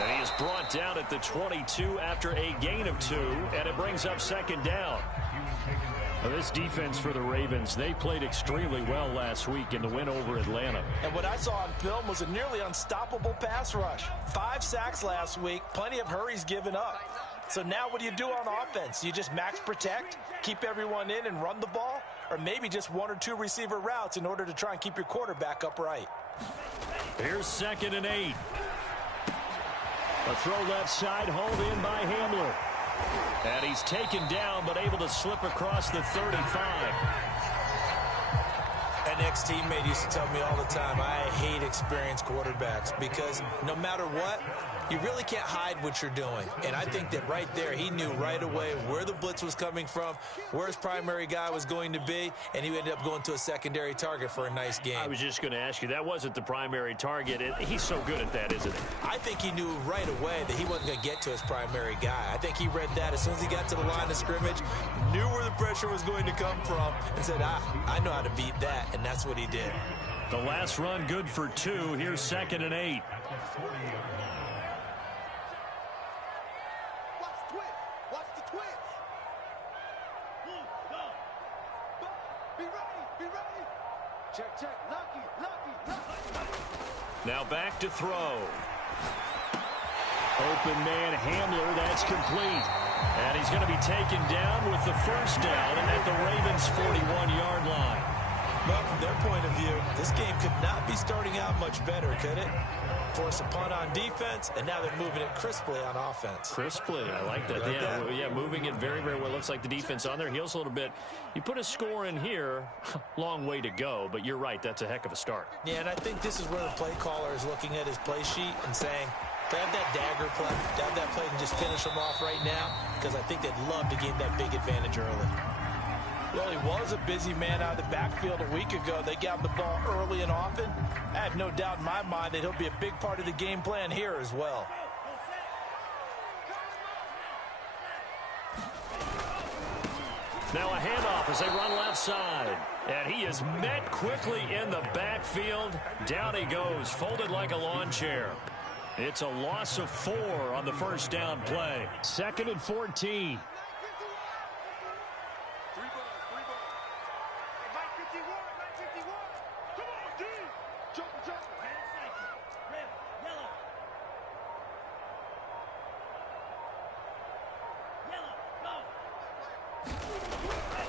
And he is brought down at the 22 after a gain of 2, and it brings up second down. Now this defense for the Ravens, they played extremely well last week in the win over Atlanta. And what I saw on film was a nearly unstoppable pass rush. 5 sacks last week, plenty of hurries given up. So now what do you do on offense? You just max protect, keep everyone in and run the ball, or maybe just 1 or 2 receiver routes in order to try and keep your quarterback upright. Here's 2nd and 8. A throw left side, hauled in by Hamler. And he's taken down, but able to slip across the 35. An ex-teammate used to tell me all the time, I hate experienced quarterbacks because no matter what, you really can't hide what you're doing. And I think that right there, he knew right away where the blitz was coming from, where his primary guy was going to be, and he ended up going to a secondary target for a nice game. I was just going to ask you, that wasn't the primary target. He's so good at that, isn't he? I think he knew right away that he wasn't going to get to his primary guy. I think he read that as soon as he got to the line of scrimmage, knew where the pressure was going to come from, and said, I know how to beat that, and that's what he did. The last run good for 2. Here's 2nd and 8. Now back to throw. Open man Hamler, that's complete. And he's going to be taken down with the first down at the Ravens' 41-yard line. Well, from their point of view, this game could not be starting out much better, could it? Force a punt on defense, and now they're moving it crisply on offense. Crisply, I like that. Yeah, moving it very, very well. Looks like the defense on their heels a little bit. You put a score in here, long way to go, but you're right, that's a heck of a start. Yeah, and I think this is where the play caller is looking at his play sheet and saying, grab that dagger play, grab that play and just finish them off right now, because I think they'd love to gain that big advantage early. Well, he was a busy man out of the backfield a week ago. They got the ball early and often. I have no doubt in my mind that he'll be a big part of the game plan here as well. Now a handoff as they run left side. And he is met quickly in the backfield. Down he goes, folded like a lawn chair. It's a loss of 4 on the first down play. 2nd and 14.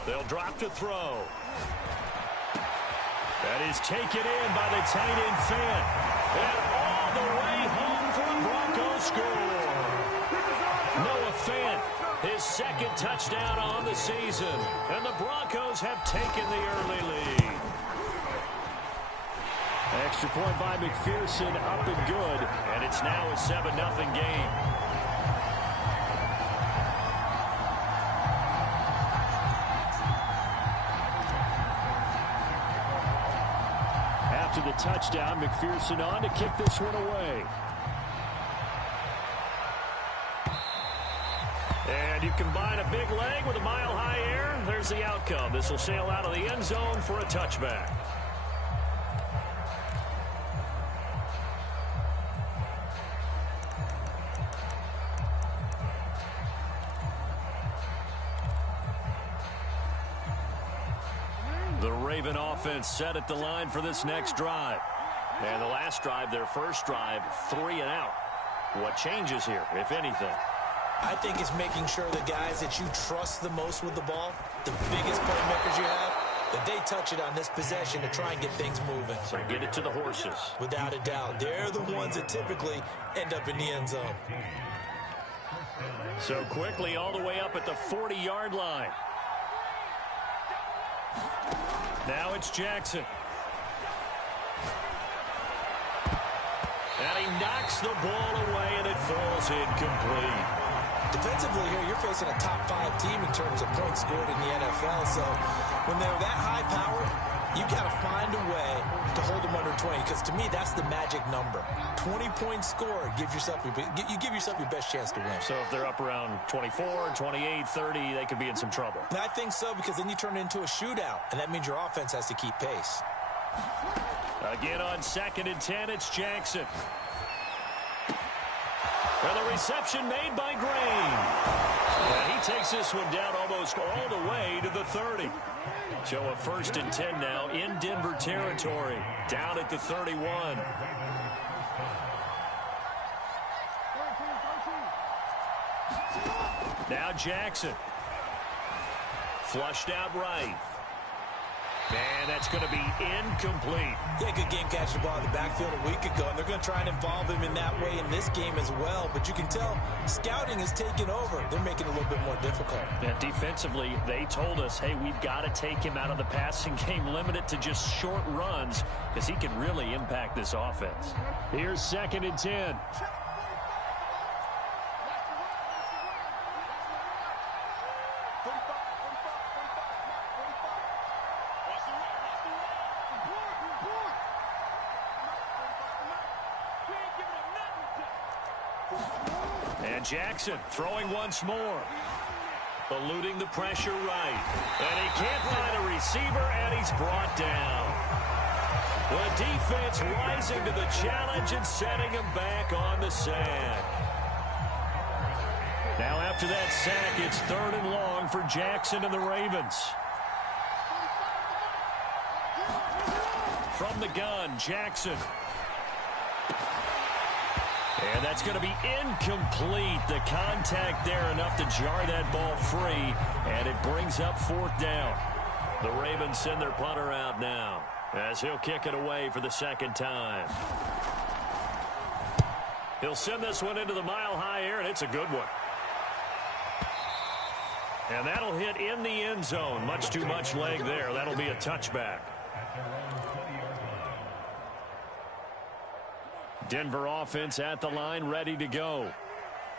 They'll drop to throw. That is taken in by the tight end Fant. And all the way home for a Broncos score. Nola Fant, his 2nd touchdown on the season. And the Broncos have taken the early lead. Extra point by McPherson, up and good. And it's now a 7-0 game. After the touchdown, McPherson on to kick this one away. And you combine a big leg with a mile-high air. There's the outcome. This will sail out of the end zone for a touchback. The Raven offense set at the line for this next drive. And the last drive, their first drive, 3 and out. What changes here, if anything? I think it's making sure the guys that you trust the most with the ball, the biggest playmakers you have, that they touch it on this possession to try and get things moving. So get it to the horses. Without a doubt. They're the ones that typically end up in the end zone. So quickly all the way up at the 40-yard line. Now it's Jackson. And he knocks the ball away, and it falls incomplete. Defensively here, you're facing a top 5 team in terms of points scored in the NFL. So when they're that high powered, You got to find a way to hold them under 20, because to me, that's the magic number. 20-point score, you give yourself your best chance to win. So if they're up around 24, 28, 30, they could be in some trouble. And I think so, because then you turn it into a shootout, and that means your offense has to keep pace. Again on 2nd and 10, it's Jackson. And the reception made by Green. And he takes this one down almost all the way to the 30. So a 1st and 10 now in Denver territory, down at the 31. Now Jackson. Flushed out right. And that's going to be incomplete. Yeah, good game catching the ball in the backfield a week ago, and they're going to try and involve him in that way in this game as well. But you can tell scouting is taking over. They're making it a little bit more difficult. Yeah, defensively, they told us, hey, we've got to take him out of the passing game, limit it to just short runs, because he can really impact this offense. Here's 2nd and 10. And Jackson throwing once more. Eluding the pressure right. And he can't find a receiver, and he's brought down. The defense rising to the challenge and setting him back on the sack. Now after that sack, it's 3rd and long for Jackson and the Ravens. From the gun, Jackson. And that's going to be incomplete. The contact there enough to jar that ball free, and it brings up 4th down. The Ravens send their punter out now as he'll kick it away for the 2nd time. He'll send this one into the mile-high air, and it's a good one. And that'll hit in the end zone. Much too much leg there. That'll be a touchback. Denver offense at the line, ready to go.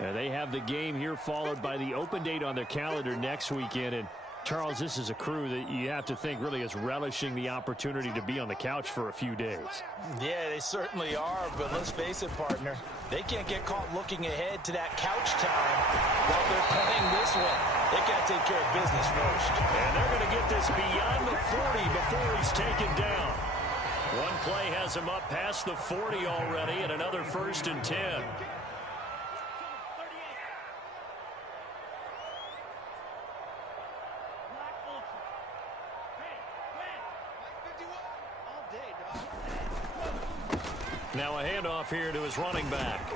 And they have the game here followed by the open date on their calendar next weekend. And, Charles, this is a crew that you have to think really is relishing the opportunity to be on the couch for a few days. Yeah, they certainly are, but let's face it, partner. They can't get caught looking ahead to that couch time while they're playing this one. They got to take care of business first. And they're going to get this beyond the 40 before he's taken down. One play has him up past the 40 already, and another 1st and 10. Now a handoff here to his running back.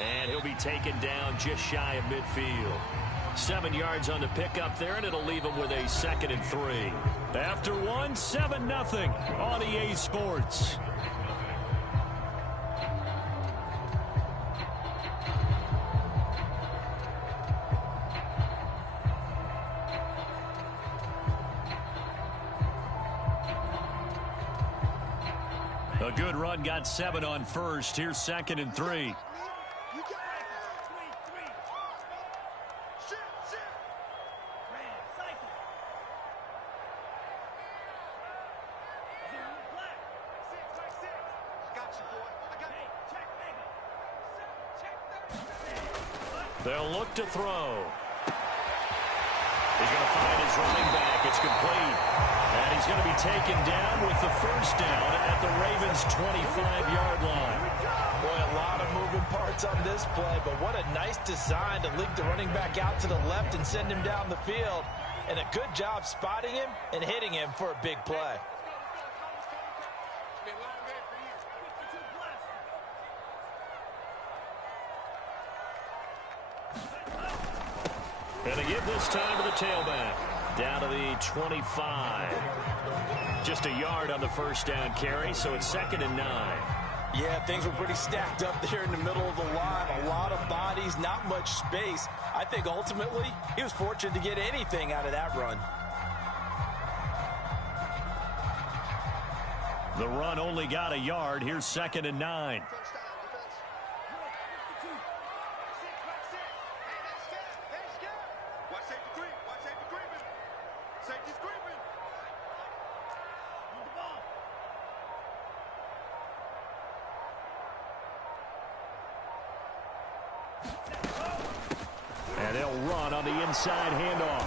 And he'll be taken down just shy of midfield. 7 yards on the pickup there, and it'll leave him with a 2nd and 3. After one, 7-0 on EA Sports. A good run, got 7 on first. Here's 2nd and 3. They'll look to throw. He's going to find his running back. It's complete. And he's going to be taken down with the 1st down at the Ravens' 25-yard line. Boy, a lot of moving parts on this play, but what a nice design to link the running back out to the left and send him down the field. And a good job spotting him and hitting him for a big play. And they give this time to the tailback. Down to the 25. Just a yard on the 1st down carry, so it's 2nd and 9. Yeah, things were pretty stacked up there in the middle of the line. A lot of bodies, not much space. I think ultimately he was fortunate to get anything out of that run. The run only got a yard. Here's 2nd and 9. they'll run on the inside handoff.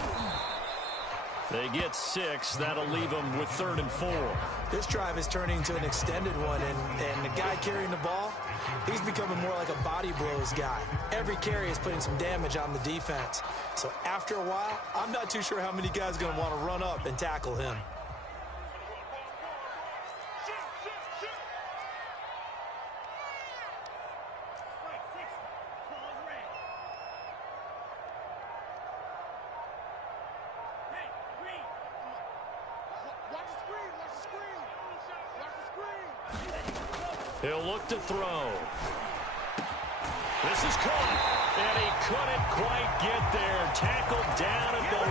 They get 6. That'll leave them with 3rd and 4. This drive is turning into an extended one, and the guy carrying the ball, he's becoming more like a body blows guy. Every carry is putting some damage on the defense. So after a while, I'm not too sure how many guys are going to want to run up and tackle him. He'll look to throw. This is caught, and he couldn't quite get there. Tackled down at the 1.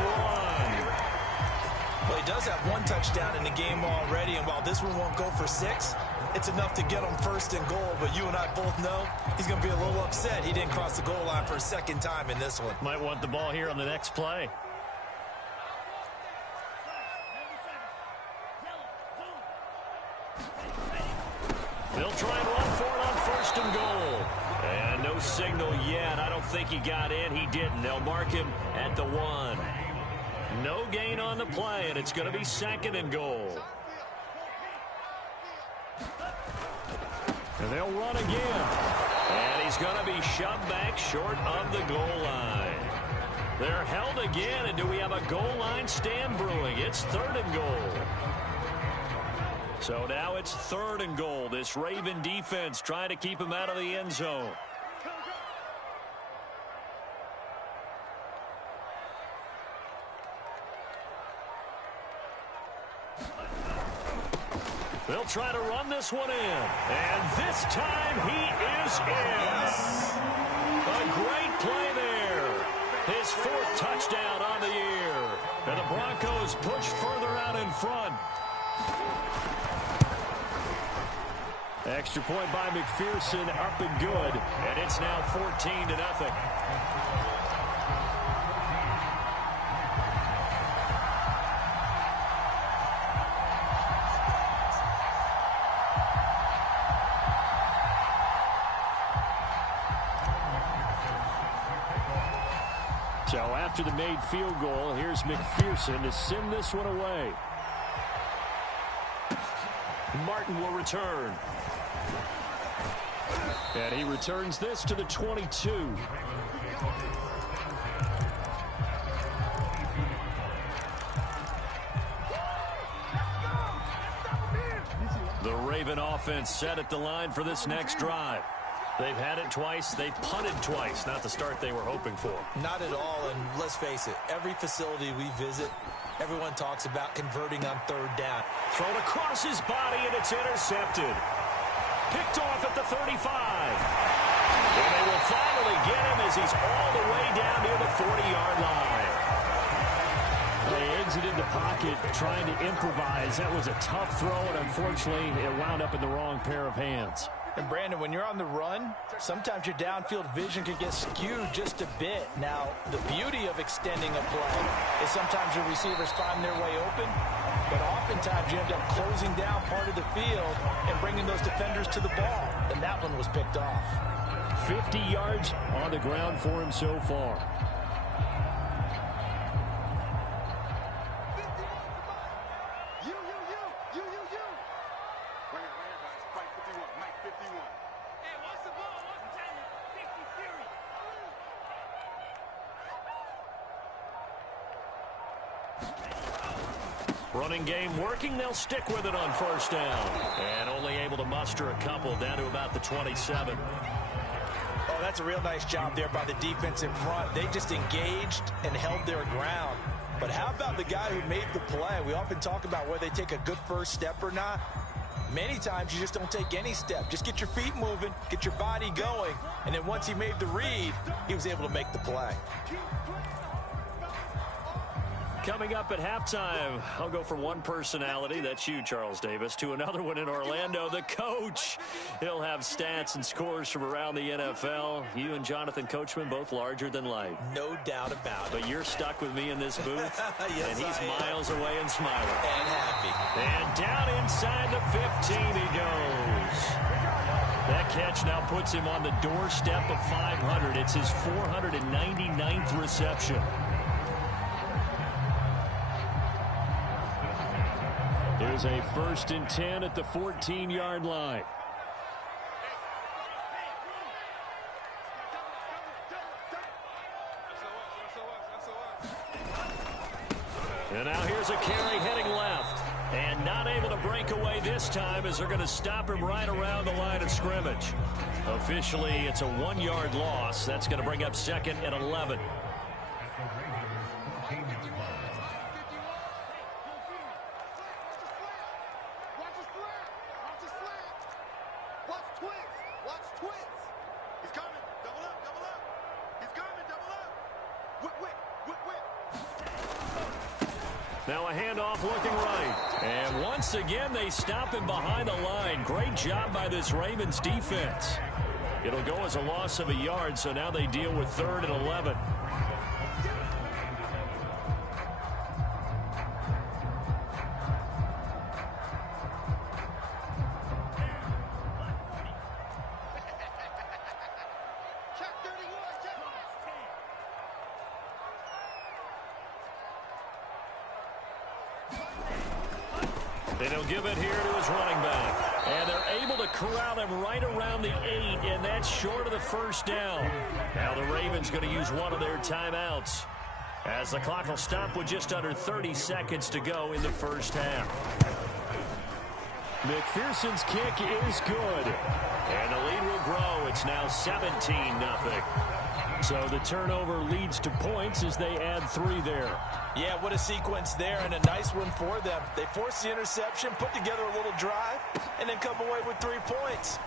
Well, he does have 1 touchdown in the game already, and while this one won't go for 6, it's enough to get him 1st and goal. But you and I both know he's going to be a little upset he didn't cross the goal line for a 2nd time in this one. Might want the ball here on the next play. They'll try and run for it on 1st and goal. And no signal yet. I don't think he got in. He didn't. They'll mark him at the 1. No gain on the play, and it's going to be 2nd and goal. And they'll run again. And he's going to be shoved back short of the goal line. They're held again, and do we have a goal line stand brewing? It's 3rd and goal. So now it's 3rd and goal. This Raven defense trying to keep him out of the end zone. They'll try to run this one in. And this time he is in. A great play there. His 4th touchdown on the year. And the Broncos push further out in front. Extra point by McPherson, up and good, and it's now 14-0. So after the made field goal, here's McPherson to send this one away. Martin will return. And he returns this to the 22. The Raven offense set at the line for this next drive. They've had it twice. They've punted twice. Not the start they were hoping for. Not at all, and let's face it, every facility we visit, everyone talks about converting on 3rd down. Thrown across his body, and it's intercepted. Picked off at the 35. And they will finally get him as he's all the way down near the 40-yard line. They exited the pocket trying to improvise. That was a tough throw, and unfortunately, it wound up in the wrong pair of hands. And Brandon, when you're on the run, sometimes your downfield vision can get skewed just a bit. Now, the beauty of extending a play is sometimes your receivers find their way open, but oftentimes you end up closing down part of the field and bringing those defenders to the ball. And that one was picked off. 50 yards on the ground for him so far. Running game working. They'll stick with it on 1st down. And only able to muster a couple down to about the 27. Oh, that's a real nice job there by the defense in front. They just engaged and held their ground. But how about the guy who made the play? We often talk about whether they take a good first step or not. Many times you just don't take any step. Just get your feet moving, get your body going, and then once he made the read, he was able to make the play. Coming up at halftime, I'll go from one personality, that's you, Charles Davis, to another one in Orlando, the coach. He'll have stats and scores from around the NFL. You and Jonathan Coachman, both larger than life. No doubt about it. But you're stuck with me in this booth, yes, and he's miles away and smiling. And happy. And down inside the 15 he goes. That catch now puts him on the doorstep of 500. It's his 499th reception. Here's a 1st and 10 at the 14-yard line. And now here's a carry heading left. And not able to break away this time as they're going to stop him right around the line of scrimmage. Officially, it's a 1-yard loss. That's going to bring up 2nd and 11. Now a handoff looking right. And once again, they stop him behind the line. Great job by this Ravens defense. It'll go as a loss of a yard, so now they deal with 3rd and 11. And he'll give it here to his running back. And they're able to corral him right around the 8, and that's short of the 1st down. Now the Ravens going to use one of their timeouts, as the clock will stop with just under 30 seconds to go in the 1st half. McPherson's kick is good. And the lead will grow. It's now 17-0. So the turnover leads to points as they add 3 there. Yeah, what a sequence there, and a nice one for them. They force the interception, put together a little drive, and then come away with 3 points.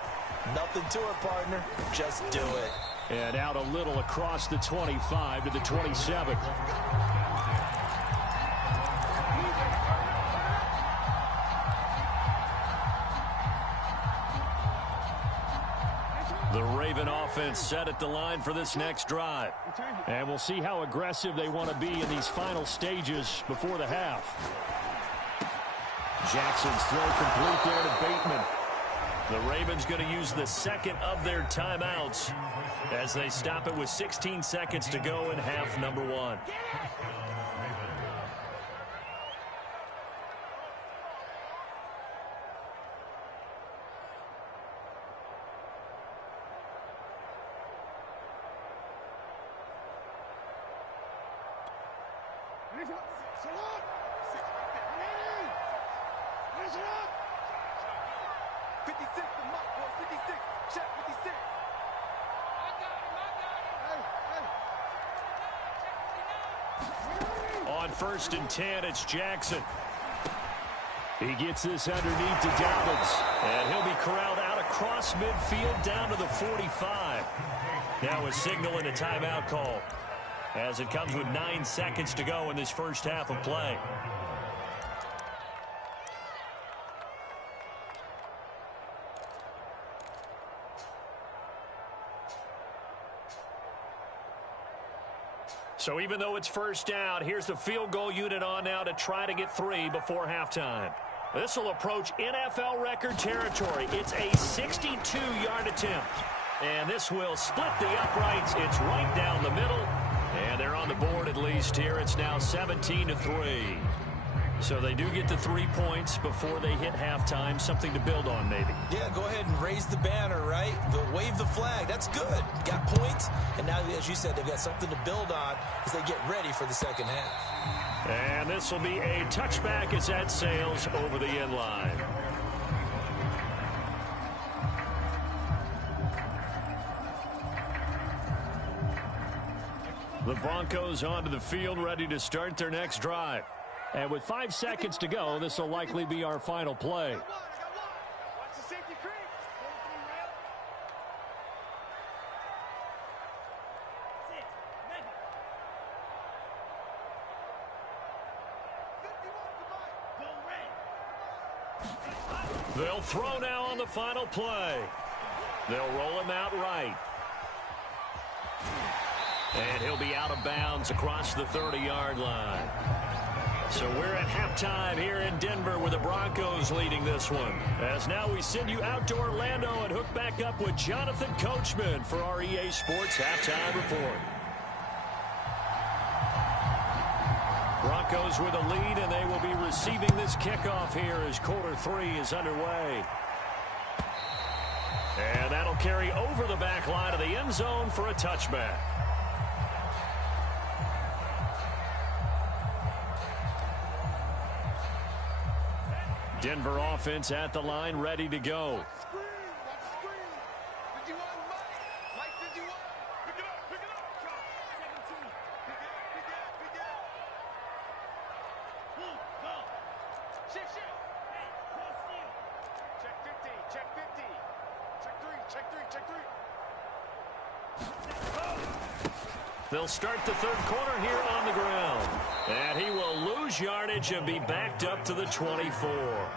Nothing to it, partner. Just do it. And out a little across the 25 to the 27. The Raven offense set at the line for this next drive. And we'll see how aggressive they want to be in these final stages before the half. Jackson's throw complete there to Bateman. The Ravens going to use the 2nd of their timeouts as they stop it with 16 seconds to go in half number 1. On 1st and 10, it's Jackson. He gets this underneath to Dobbins, and he'll be corralled out across midfield down to the 45. Now a signal and a timeout call, as it comes with 9 seconds to go in this 1st half of play. So even though it's 1st down, here's the field goal unit on now to try to get 3 before halftime. This will approach NFL record territory. It's a 62-yard attempt. And this will split the uprights. It's right down the middle. And they're on the board at least here. It's now 17-3. So they do get the 3 points before they hit halftime. Something to build on, maybe. Yeah, go ahead and raise the banner, right? Wave the flag. That's good. Got points. And now, as you said, they've got something to build on as they get ready for the 2nd half. And this will be a touchback as that sails over the end line. The Broncos onto the field, ready to start their next drive. And with 5 seconds to go, this will likely be our final play. They'll throw now on the final play. They'll roll him out right. And he'll be out of bounds across the 30-yard line. So we're at halftime here in Denver with the Broncos leading this one. As now we send you out to Orlando and hook back up with Jonathan Coachman for our EA Sports Halftime Report. Broncos with a lead, and they will be receiving this kickoff here as quarter 3 is underway. And that'll carry over the back line of the end zone for a touchback. Denver offense at the line, ready to go. They'll start the third quarter here on the ground. And he will lose yardage and be backed up to the 24.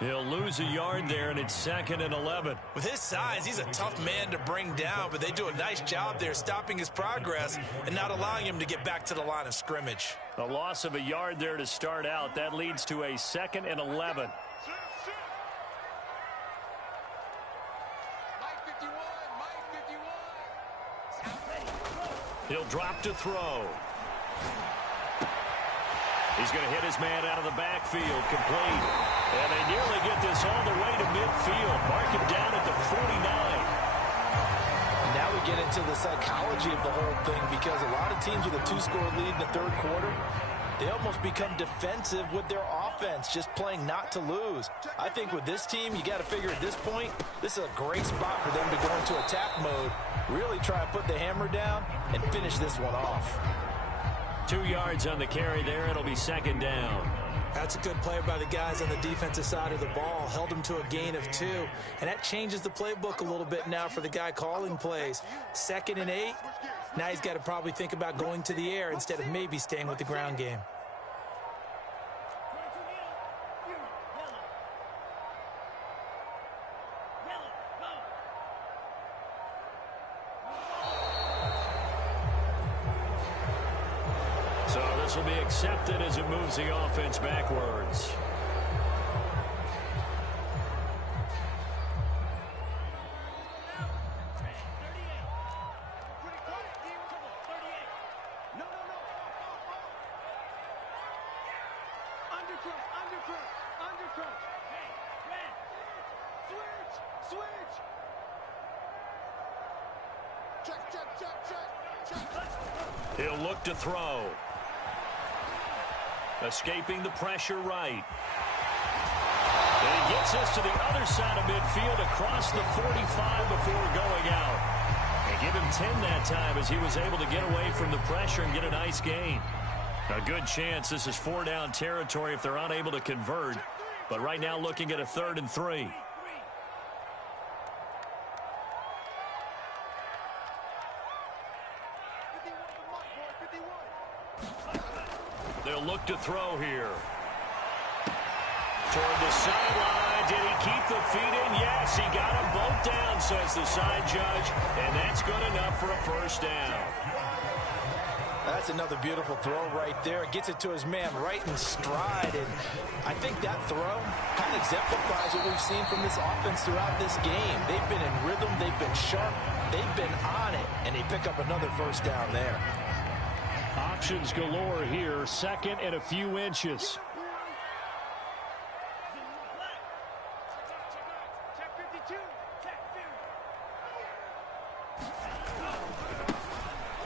He'll lose a yard there, and it's 2nd and 11. With his size, he's a tough man to bring down, but they do a nice job there stopping his progress and not allowing him to get back to the line of scrimmage. A loss of a yard there to start out. That leads to a 2nd and 11. He'll drop to throw. He's going to hit his man out of the backfield, complete. And they nearly get this all the way to midfield. Mark him down at the 49. Now we get into the psychology of the whole thing, because a lot of teams with a 2-score lead in the third quarter, they almost become defensive with their offense, just playing not to lose. I think with this team, you got to figure at this point, this is a great spot for them to go into attack mode, really try and put the hammer down and finish this one off. 2 yards on the carry there. It'll be 2nd down. That's a good play by the guys on the defensive side of the ball. Held him to a gain of 2. And that changes the playbook a little bit now for the guy calling plays. 2nd and 8. Now he's got to probably think about going to the air instead of maybe staying with the ground game. So this will be accepted as it moves the offense backwards. He'll look to throw. Escaping the pressure right. And he gets us to the other side of midfield across the 45 before going out. And give him 10 that time as he was able to get away from the pressure and get a nice gain. A good chance this is 4-down territory if they're unable to convert. But right now looking at a 3rd and 3. They'll look to throw here. Toward the sideline. Did he keep the feet in? Yes, he got them both down, says the side judge. And that's good enough for a 1st down. That's another beautiful throw right there. Gets it to his man right in stride. And I think that throw kind of exemplifies what we've seen from this offense throughout this game. They've been in rhythm. They've been sharp. They've been on it. And they pick up another 1st down there. Options galore here. 2nd and a few inches.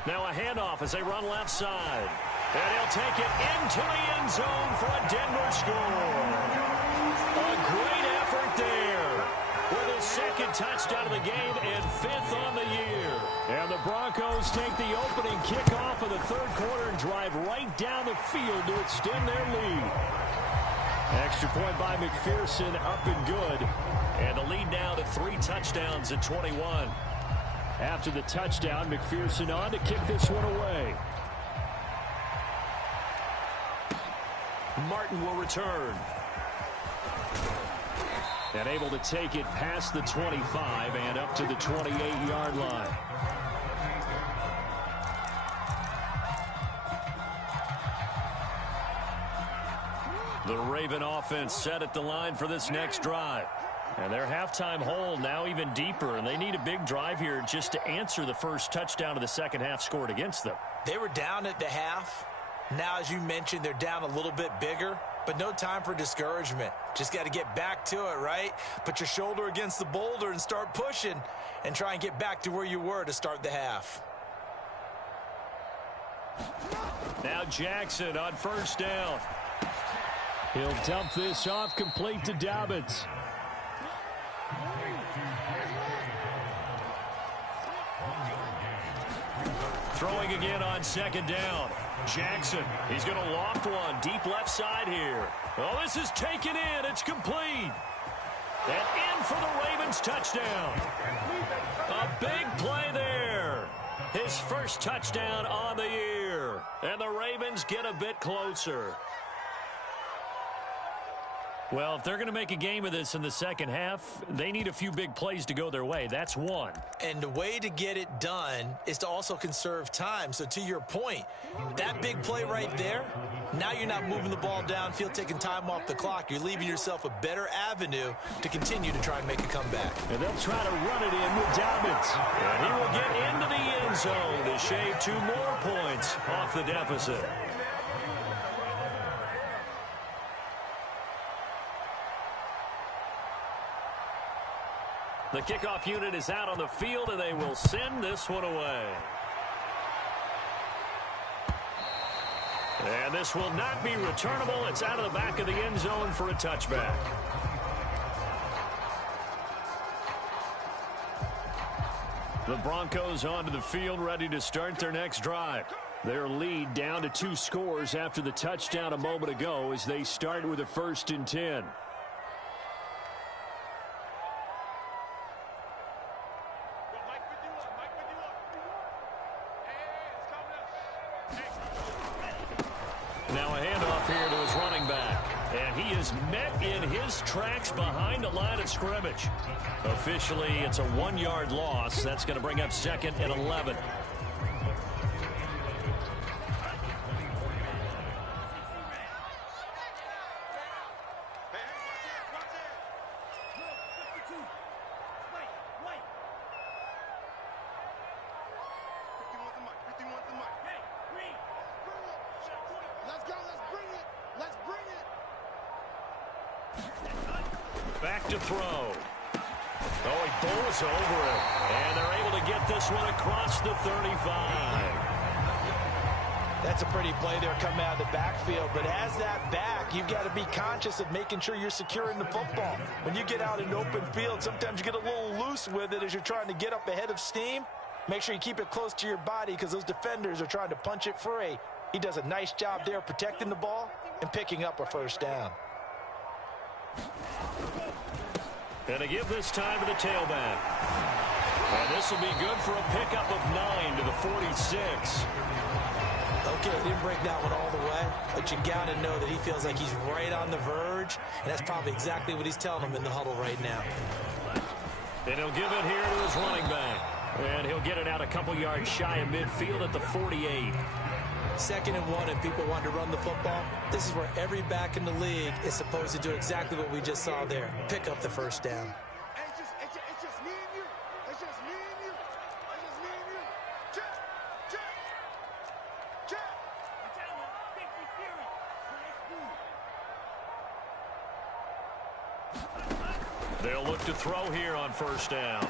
Now a handoff as they run left side. And he'll take it into the end zone for a Denver score. A great effort there. With his 2nd touchdown of the game and 5th on the year. And the Broncos take the opening kickoff of the third quarter and drive right down the field to extend their lead. Extra point by McPherson, up and good. And the lead now to 3 touchdowns at 21. After the touchdown, McPherson on to kick this one away. Martin will return. And able to take it past the 25 and up to the 28-yard line. The Raven offense set at the line for this next drive. And their halftime hole now even deeper, and they need a big drive here just to answer the first touchdown of the second half scored against them. They were down at the half. Now, as you mentioned, they're down a little bit bigger, but no time for discouragement. Just got to get back to it, right? Put your shoulder against the boulder and start pushing and try and get back to where you were to start the half. Now Jackson on first down. He'll dump this off complete to Dobbins. Throwing again on second down. Jackson, he's going to loft one deep left side here. Oh, this is taken in. It's complete. And in for the Ravens touchdown. A big play there. His first touchdown on the year. And the Ravens get a bit closer. Well, if they're going to make a game of this in the second half, they need a few big plays to go their way. That's one. And the way to get it done is to also conserve time. So to your point, that big play right there, now you're not moving the ball downfield, taking time off the clock. You're leaving yourself a better avenue to continue to try and make a comeback. And they'll try to run it in with Dobbins. And he will get into the end zone to shave 2 more points off the deficit. The kickoff unit is out on the field, and they will send this one away. And this will not be returnable. It's out of the back of the end zone for a touchback. The Broncos onto the field, ready to start their next drive. Their lead down to 2 scores after the touchdown a moment ago as they start with a 1st and 10. Now a handoff here to his running back. And he is met in his tracks behind the line of scrimmage. Officially, it's a 1-yard loss. That's going to bring up 2nd and 11. Back to throw. Oh, he bowls over it. And they're able to get this one across the 35. That's a pretty play there coming out of the backfield. But as that back, you've got to be conscious of making sure you're securing the football. When you get out in open field, sometimes you get a little loose with it as you're trying to get up ahead of steam. Make sure you keep it close to your body because those defenders are trying to punch it free. He does a nice job there protecting the ball and picking up a 1st down. And to give this time to the tailback. And this will be good for a pickup of 9 to the 46. Okay, he didn't break that one all the way, but you got to know that he feels like he's right on the verge, and that's probably exactly what he's telling them in the huddle right now. And he'll give it here to his running back. And he'll get it out a couple yards shy of midfield at the 48. 2nd and 1, and people want to run the football. This is where every back in the league is supposed to do exactly what we just saw there. Pick up the 1st down. It's just me and you. It's just me and you. It's just me and you. Check. They'll look to throw here on 1st down.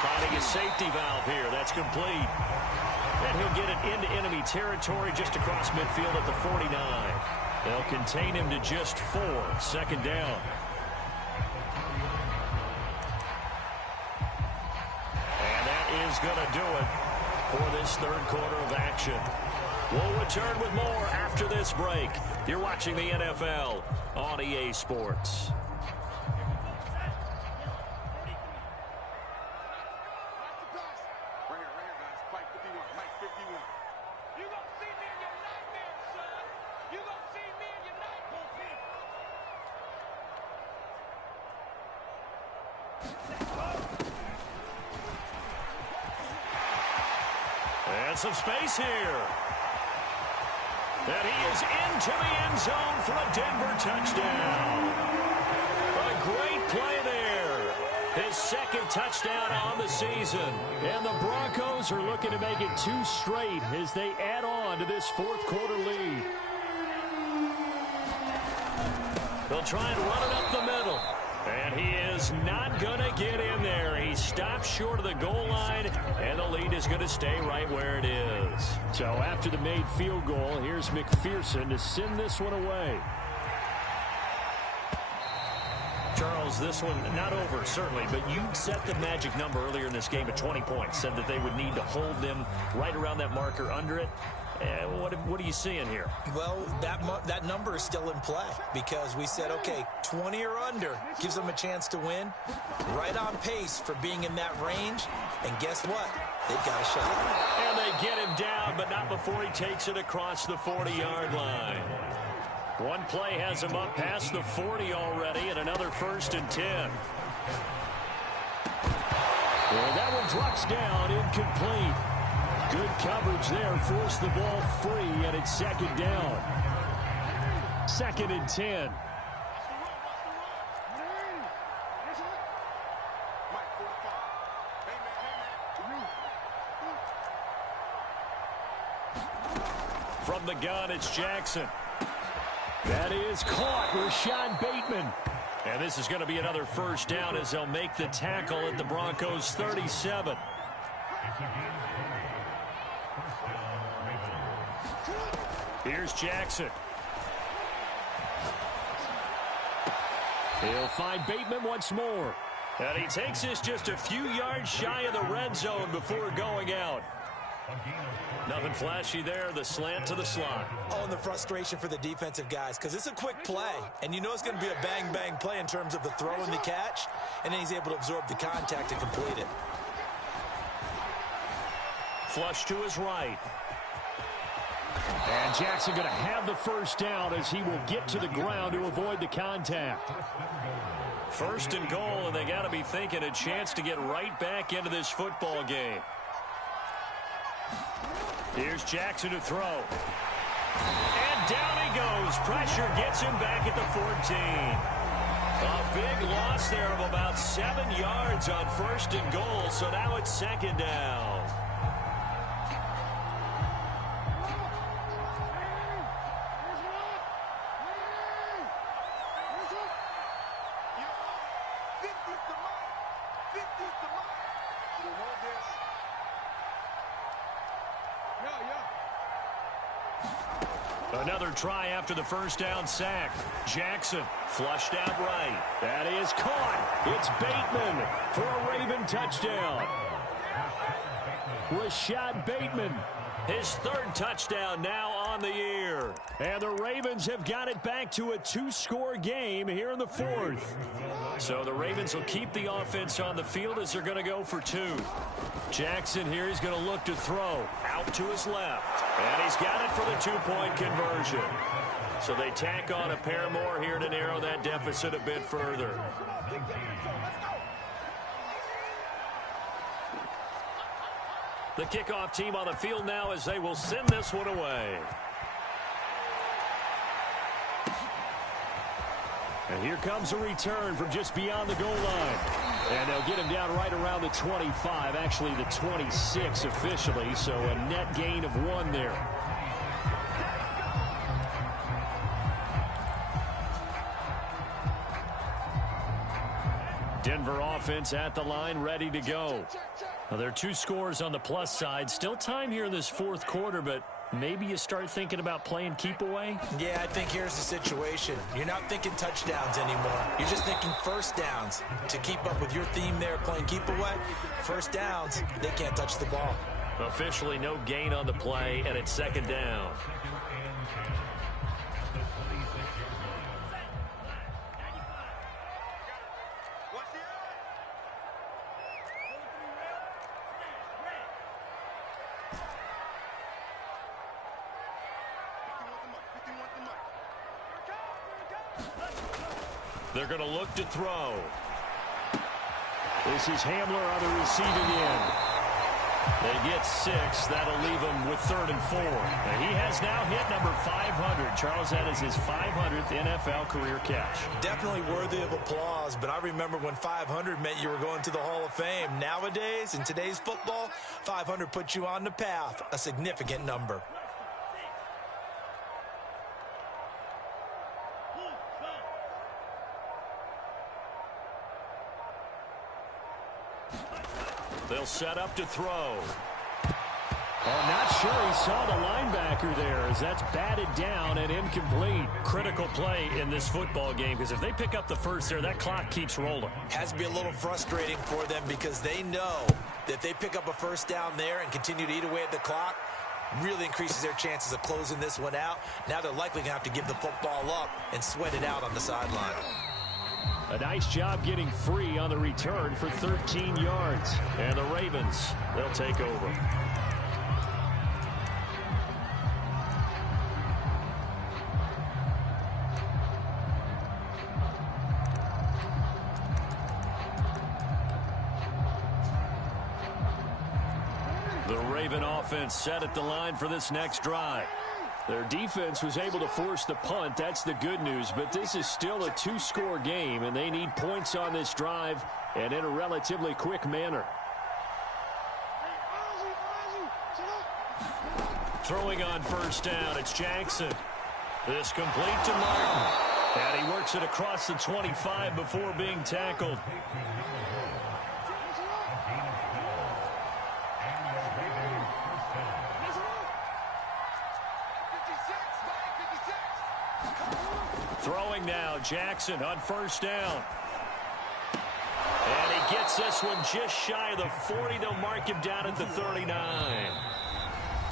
Finding a safety valve here. That's complete. And he'll get it into enemy territory just across midfield at the 49. They'll contain him to just 4. 2nd down. And that is going to do it for this 3rd quarter of action. We'll return with more after this break. You're watching the NFL on EA Sports. And some space here. And he is into the end zone for a Denver touchdown. A great play there. His second touchdown on the season. And the Broncos are looking to make it 2 straight as they add on to this fourth quarter lead. They'll try and run it up the middle. And he is not going to get in there. He stops short of the goal line, and the lead is going to stay right where it is. So after the made field goal, here's McPherson to send this one away. Charles, this one not over, certainly, but you set the magic number earlier in this game at 20 points, said that they would need to hold them right around that marker under it. What are you seeing here? Well, that number is still in play because we said, okay, 20 or under gives them a chance to win. Right on pace for being in that range. And guess what? They've got a shot. And they get him down, but not before he takes it across the 40-yard line. One play has him up past the 40 already, and another 1st and 10. And that one drops down, incomplete. Good coverage there, forced the ball free, and it's 2nd down. 2nd and 10. From the gun, it's Jackson. That is caught, Rashad Bateman. And this is going to be another 1st down as they'll make the tackle at the Broncos' 37. Here's Jackson. He'll find Bateman once more. And he takes this just a few yards shy of the red zone before going out. Nothing flashy there, the slant to the slot. Oh, and the frustration for the defensive guys, because it's a quick play, and you know it's going to be a bang-bang play in terms of the throw and the catch, and then he's able to absorb the contact and complete it. Flush to his right. And Jackson going to have the 1st down as he will get to the ground to avoid the contact. 1st and goal, and they got to be thinking a chance to get right back into this football game. Here's Jackson to throw. And down he goes. Pressure gets him back at the 14. A big loss there of about 7 yards on 1st and goal, so now it's 2nd down. Another try after the 1st down sack. Jackson flushed out right. That is caught. It's Bateman for a Raven touchdown. Rashad Bateman, his 3rd touchdown now on the year. And the Ravens have got it back to a 2-score game here in the 4th. So the Ravens will keep the offense on the field as they're going to go for 2. Jackson here, he's going to look to throw out to his left. And he's got it for the 2-point conversion. So they tack on a pair more here to narrow that deficit a bit further. The kickoff team on the field now as they will send this one away. And here comes a return from just beyond the goal line. And they'll get him down right around the 25, actually the 26 officially, so a net gain of 1 there. Denver offense at the line, ready to go. Well, there are 2 scores on the plus side. Still time here in this 4th quarter, but maybe you start thinking about playing keep away? Yeah, I think here's the situation. You're not thinking touchdowns anymore. You're just thinking 1st downs. To keep up with your theme there, playing keep away, 1st downs, they can't touch the ball. Officially no gain on the play, and it's 2nd down. They're going to look to throw. This is Hamler on the receiving end. They get 6. That'll leave him with 3rd and 4. And he has now hit number 500. Charles, that is his 500th NFL career catch. Definitely worthy of applause, but I remember when 500 meant you were going to the Hall of Fame. Nowadays, in today's football, 500 puts you on the path, a significant number. They'll set up to throw. I'm not sure he saw the linebacker there as that's batted down and incomplete. Critical play in this football game because if they pick up the first there, that clock keeps rolling. Has to be a little frustrating for them because they know that if they pick up a first down there and continue to eat away at the clock, really increases their chances of closing this one out. Now they're likely going to have to give the football up and sweat it out on the sideline. A nice job getting free on the return for 13 yards. And the Ravens, they'll take over. The Raven offense set at the line for this next drive. Their defense was able to force the punt. That's the good news. But this is still a 2-score game, and they need points on this drive and in a relatively quick manner. Throwing on first down, it's Jackson. This complete to Martin. And he works it across the 25 before being tackled. Throwing now, Jackson on first down. And he gets this one just shy of the 40. They'll mark him down at the 39.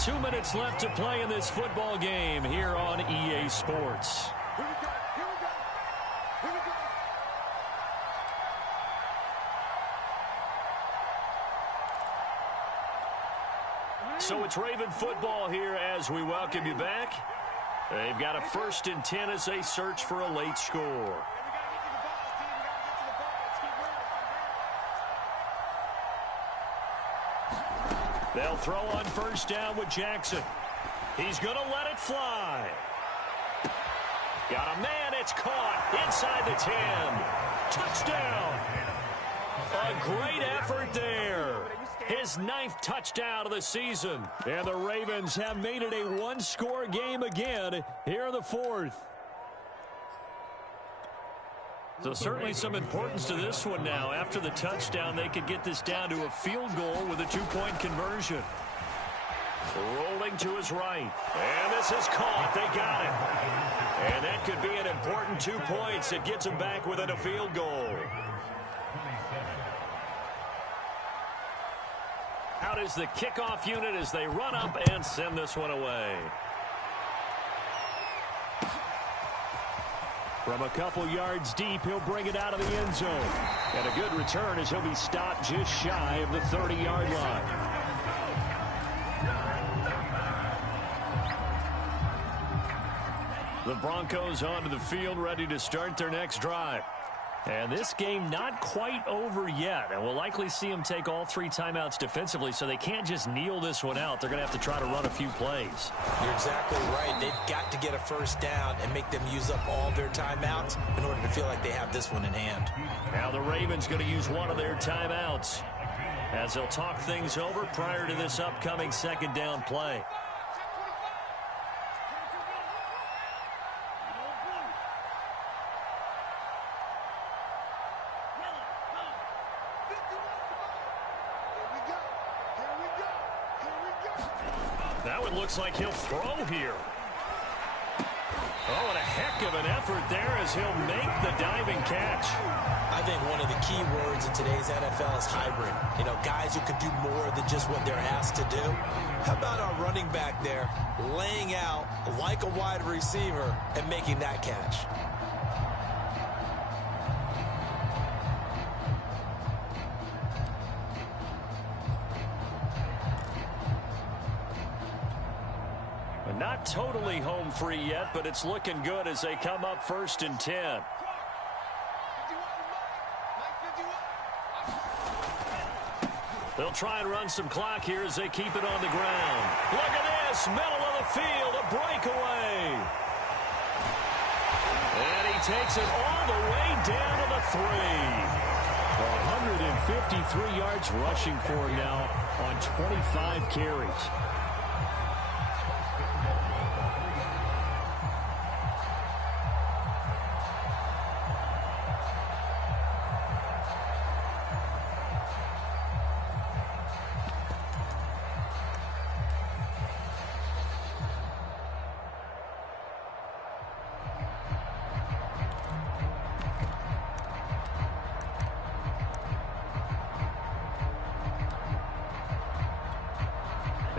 2 minutes left to play in this football game here on EA Sports. So it's Raven football here as we welcome you back. They've got a 1st and 10 as they search for a late score. They'll throw on first down with Jackson. He's going to let it fly. Got a man, it's caught inside the 10. Touchdown. A great effort there. His 9th touchdown of the season. And the Ravens have made it a 1-score game again here in the 4th. So certainly some importance to this one now. After the touchdown, they could get this down to a field goal with a 2-point conversion. Rolling to his right. And this is caught. They got it. And that could be an important 2 points. It gets them back within a field goal. Out is the kickoff unit as they run up and send this one away. From a couple yards deep, he'll bring it out of the end zone. And a good return as he'll be stopped just shy of the 30-yard line. The Broncos onto the field, ready to start their next drive. And this game not quite over yet. And we'll likely see them take all 3 timeouts defensively, so they can't just kneel this one out. They're going to have to try to run a few plays. You're exactly right. They've got to get a first down and make them use up all their timeouts in order to feel like they have this one in hand. Now the Ravens going to use one of their timeouts as they'll talk things over prior to this upcoming 2nd down play. That one looks like he'll throw here. Oh, and a heck of an effort there as he'll make the diving catch. I think one of the key words in today's NFL is hybrid. You know, guys who can do more than just what they're asked to do. How about our running back there laying out like a wide receiver and making that catch? Not totally home free yet, but it's looking good as they come up 1st and 10. They'll try and run some clock here as they keep it on the ground. Look at this, middle of the field, a breakaway. And he takes it all the way down to the 3. 153 yards rushing for him now on 25 carries.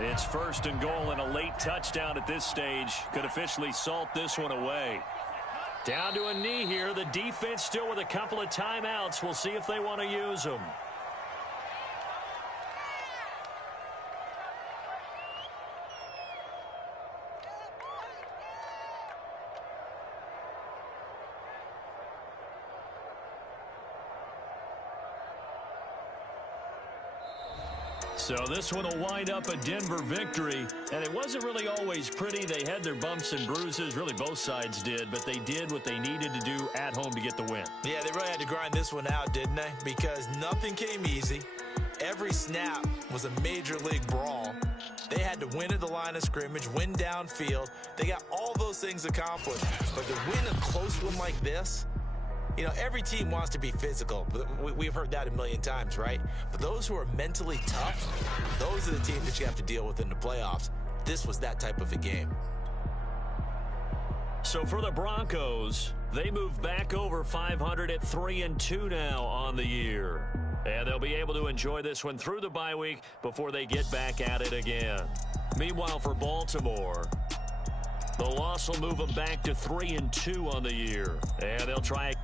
It's first and goal and a late touchdown at this stage. Could officially salt this one away. Down to a knee here. The defense still with a couple of timeouts. We'll see if they want to use them. So this one will wind up a Denver victory, and it wasn't really always pretty. They had their bumps and bruises, really both sides did, but they did what they needed to do at home to get the win. Yeah, they really had to grind this one out, didn't they? Because nothing came easy. Every snap was a major league brawl. They had to win at the line of scrimmage, win downfield. They got all those things accomplished. But to win a close one like this, you know, every team wants to be physical. We've heard that a million times, right? But those who are mentally tough, those are the teams that you have to deal with in the playoffs. This was that type of a game. So for the Broncos, they move back over 500 at 3-2 now on the year. And they'll be able to enjoy this one through the bye week before they get back at it again. Meanwhile, for Baltimore, the loss will move them back to 3-2 on the year. And they'll try a